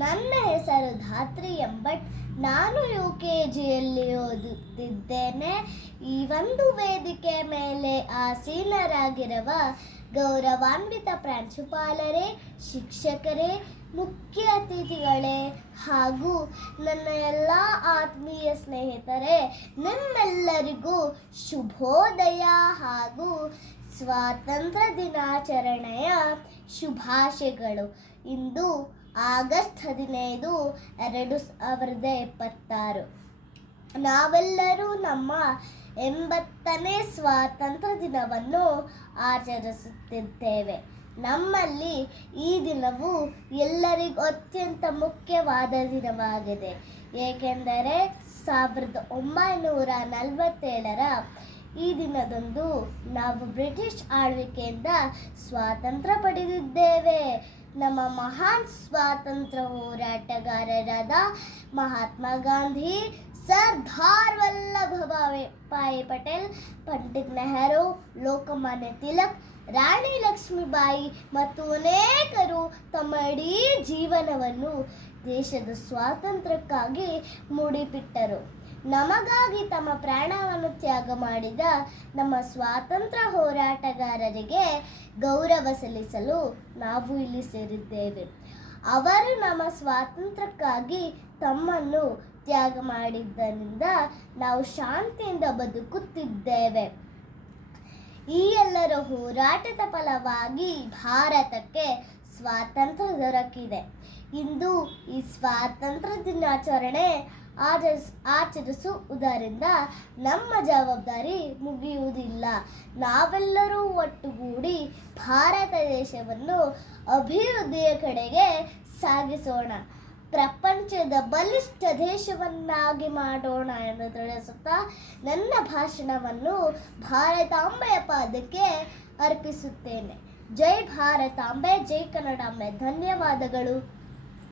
ನನ್ನ ಹೆಸರು ಧಾತ್ರಿ ಎಂಬಟ್. ನಾನು UKGಯಲ್ಲಿ ಓದುತ್ತಿದ್ದೇನೆ. ಈ ಒಂದು ವೇದಿಕೆ ಮೇಲೆ ಆಸೀನರಾಗಿರುವ ಗೌರವಾನ್ವಿತ ಪ್ರಾಂಶುಪಾಲರೇ, ಶಿಕ್ಷಕರೇ, ಮುಖ್ಯ ಅತಿಥಿಗಳೇ ಹಾಗೂ ನನ್ನ ಎಲ್ಲ ಆತ್ಮೀಯ ಸ್ನೇಹಿತರೇ, ನಿಮ್ಮೆಲ್ಲರಿಗೂ ಶುಭೋದಯ ಹಾಗೂ ಸ್ವಾತಂತ್ರ್ಯ ದಿನಾಚರಣೆಯ ಶುಭಾಶಯಗಳು. ಇಂದು ಆಗಸ್ಟ್ 15, 2026. ನಾವೆಲ್ಲರೂ ನಮ್ಮ 80ನೇ ಸ್ವಾತಂತ್ರ್ಯ ದಿನವನ್ನು ಆಚರಿಸುತ್ತಿದ್ದೇವೆ. ನಮ್ಮಲ್ಲಿ ಈ ದಿನವು ಎಲ್ಲರಿಗೂ ಅತ್ಯಂತ ಮುಖ್ಯವಾದ ದಿನವಾಗಿದೆ. ಏಕೆಂದರೆ 1947ರ ಈ ದಿನದಂದು ನಾವು ಬ್ರಿಟಿಷ್ ಆಳ್ವಿಕೆಯಿಂದ ಸ್ವಾತಂತ್ರ್ಯ ಪಡೆದಿದ್ದೇವೆ. ನಮ್ಮ ಮಹಾನ್ ಸ್ವಾತಂತ್ರ್ಯ ಹೋರಾಟಗಾರರಾದ ಮಹಾತ್ಮ ಗಾಂಧಿ, ಸರ್ದಾರ್ ವಲ್ಲಭಭಾಯಿ ಪಟೇಲ್, ಪಂಡಿತ್ ನೆಹರು, ಲೋಕಮಾನ್ಯ ತಿಲಕ್, ರಾಣಿ ಲಕ್ಷ್ಮೀಬಾಯಿ ಮತ್ತು ಅನೇಕರು ತಮ್ಮ ಇಡೀ ಜೀವನವನ್ನು ದೇಶದ ಸ್ವಾತಂತ್ರ್ಯಕ್ಕಾಗಿ ಮುಡಿಪಿಟ್ಟರು. ನಮಗಾಗಿ ತಮ್ಮ ಪ್ರಾಣವನ್ನು ತ್ಯಾಗ ಮಾಡಿದ ನಮ್ಮ ಸ್ವಾತಂತ್ರ್ಯ ಹೋರಾಟಗಾರರಿಗೆ ಗೌರವ ಸಲ್ಲಿಸಲು ನಾವು ಇಲ್ಲಿ ಸೇರಿದ್ದೇವೆ. ಅವರು ನಮ್ಮ ಸ್ವಾತಂತ್ರ್ಯಕ್ಕಾಗಿ ತಮ್ಮನ್ನು ತ್ಯಾಗ ಮಾಡಿದ್ದರಿಂದ ನಾವು ಶಾಂತಿಯಿಂದ ಬದುಕುತ್ತಿದ್ದೇವೆ. ಈ ಎಲ್ಲರ ಹೋರಾಟದ ಫಲವಾಗಿ ಭಾರತಕ್ಕೆ ಸ್ವಾತಂತ್ರ್ಯ ದೊರಕಿದೆ. ಇಂದು ಈ ಸ್ವಾತಂತ್ರ್ಯ ದಿನಾಚರಣೆ ಆಚರಿಸುವುದರಿಂದ ನಮ್ಮ ಜವಾಬ್ದಾರಿ ಮುಗಿಯುವುದಿಲ್ಲ. ನಾವೆಲ್ಲರೂ ಒಟ್ಟುಗೂಡಿ ಭಾರತ ದೇಶವನ್ನು ಅಭಿವೃದ್ಧಿಯ ಕಡೆಗೆ ಸಾಗಿಸೋಣ, ಪ್ರಪಂಚದ ಬಲಿಷ್ಠ ದೇಶವನ್ನಾಗಿ ಮಾಡೋಣ ಎಂದು ತಿಳಿಸುತ್ತಾ ನನ್ನ ಭಾಷಣವನ್ನು ಭಾರತಾಂಬೆಯ ಪಾದಕ್ಕೆ ಅರ್ಪಿಸುತ್ತೇನೆ. ಜೈ ಭಾರತಾಂಬೆ, ಜೈ ಕನ್ನಡಾಂಬೆ. ಧನ್ಯವಾದಗಳು.